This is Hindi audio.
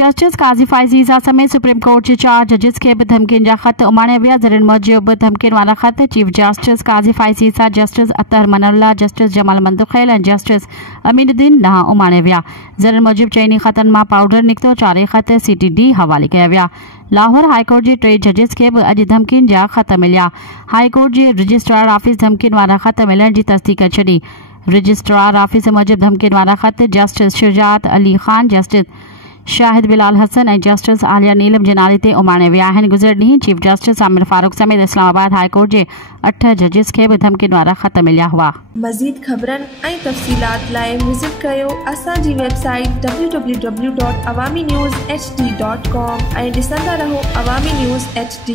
जस्टिस काज़ी फ़ाइज़ ईसा समेत सुप्रीम कोर्ट के 4 जजिस के भी धमकियुनि जा ख़त उमाणिया विया। ज़रनि मूजिब धमकियुनि वारा ख़त चीफ जस्टिस काज़ी फ़ाइज़ ईसा, जस्टिस अतहर मनल्ला, जस्टिस जमाल मंतुख़ैल ऐं जस्टिस अमीनुद्दीन ॾांहुं उमाणिया विया। ज़रनि मूजिब चइनी ख़तनि मां पाउडर निकितो। 4 ख़त CTD हवाले कया विया। लाहौर हाईकोर्ट के 3 जजिस के भी अॼु धमकियुनि जा ख़त मिलिया। हाईकोर्ट के रजिस्ट्रार ऑफिस धमकियुनि वारा ख़त मिलण की तस्दीक छॾी। रजिस्ट्रार ऑफिस मूजिब धमकियुनि वारा ख़त जस्टिस शुजात अली ख़ान, जस्टिस शाहिद बिलाल हसन ऐं जस्टिस आलिया नीलम जे नाले ते उमाणिया विया आहिनि। गुज़िरियल ॾींहुं चीफ जस्टिस आमिर फारूक समेत इस्लामाबाद हाईकोर्ट के 8 जजिस के भी धमकियुनि वारा ख़त मिलिया हुआ। मज़ीद ख़बरनि ऐं तफ़सीलात लाइ विज़िट कयो असांजी वेबसाइट www.awamiNewsHD.com ऐं ॾिसंदा रहो अवामी न्यूज़ HD।